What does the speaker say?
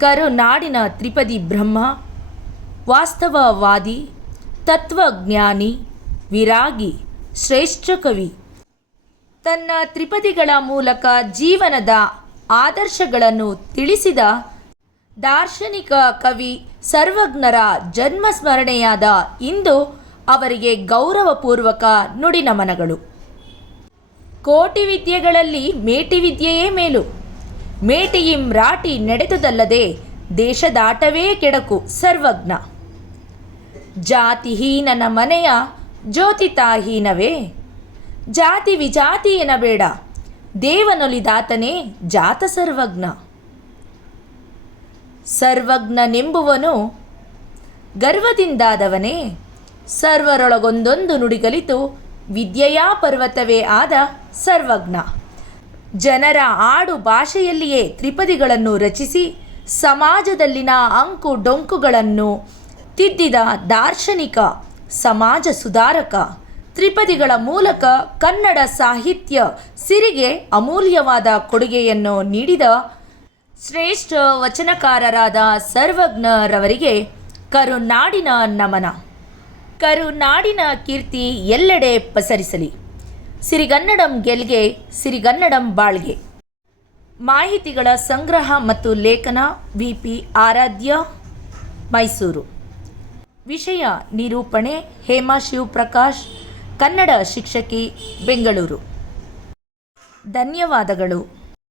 ಕರುನಾಡಿನ ತ್ರಿಪದಿ ಬ್ರಹ್ಮ, ವಾಸ್ತವವಾದಿ, ತತ್ವಜ್ಞಾನಿ, ವಿರಾಗಿ, ಶ್ರೇಷ್ಠ ಕವಿ. ತನ್ನ ತ್ರಿಪದಿಗಳ ಮೂಲಕ ಜೀವನದ ಆದರ್ಶಗಳನ್ನು ತಿಳಿಸಿದ ದಾರ್ಶನಿಕ ಕವಿ ಸರ್ವಜ್ಞರ ಜನ್ಮ ಸ್ಮರಣೆಯಾದ ಇಂದು ಅವರಿಗೆ ಗೌರವಪೂರ್ವಕ ನುಡಿನಮನಗಳು. ಕೋಟಿ ವಿದ್ಯೆಗಳಲ್ಲಿ ಮೇಟಿ ವಿದ್ಯೆಯೇ ಮೇಲು. ಮೇಟಿಯಿಂ ರಾಟಿ ನಡೆದುದಲ್ಲದೆ ದೇಶದಾಟವೇ ಕೆಡಕು ಸರ್ವಜ್ಞ. ಜಾತಿಹೀನನ ಮನೆಯ ಜ್ಯೋತಿತಾಹೀನವೇ. ಜಾತಿ ವಿಜಾತಿ ಎನಬೇಡ, ದೇವನೊಲಿದಾತನೇ ಜಾತ ಸರ್ವಜ್ಞ. ಸರ್ವಜ್ಞನೆಂಬುವನು ಗರ್ವದಿಂದಾದವನೇ, ಸರ್ವರೊಳಗೊಂದೊಂದು ನುಡಿಗಲಿತು ವಿದ್ಯೆಯ ಪರ್ವತವೇ ಆದ ಸರ್ವಜ್ಞ. ಜನರ ಆಡು ಭಾಷೆಯಲ್ಲಿಯೇ ತ್ರಿಪದಿಗಳನ್ನು ರಚಿಸಿ ಸಮಾಜದಲ್ಲಿನ ಅಂಕು ಡೊಂಕುಗಳನ್ನು ತಿದ್ದಿದ ದಾರ್ಶನಿಕ, ಸಮಾಜ ಸುಧಾರಕ. ತ್ರಿಪದಿಗಳ ಮೂಲಕ ಕನ್ನಡ ಸಾಹಿತ್ಯ ಸಿರಿಗೆ ಅಮೂಲ್ಯವಾದ ಕೊಡುಗೆಯನ್ನು ನೀಡಿದ ಶ್ರೇಷ್ಠ ವಚನಕಾರರಾದ ಸರ್ವಜ್ಞರವರಿಗೆ ಕರುನಾಡಿನ ನಮನ. ಕರುನಾಡಿನ ಕೀರ್ತಿ ಎಲ್ಲೆಡೆ ಪಸರಿಸಲಿ. ಸಿರಿಗನ್ನಡಂ ಗೆಲ್ಗೆ, ಸಿರಿಗನ್ನಡಂ ಬಾಳ್ಗೆ. ಮಾಹಿತಿಗಳ ಸಂಗ್ರಹ ಮತ್ತು ಲೇಖನ ವಿ.ಪಿ. ಆರಾಧ್ಯ, ಮೈಸೂರು. ವಿಷಯ ನಿರೂಪಣೆ ಹೇಮಾ ಶಿವಪ್ರಕಾಶ್, ಕನ್ನಡ ಶಿಕ್ಷಕಿ, ಬೆಂಗಳೂರು. ಧನ್ಯವಾದಗಳು.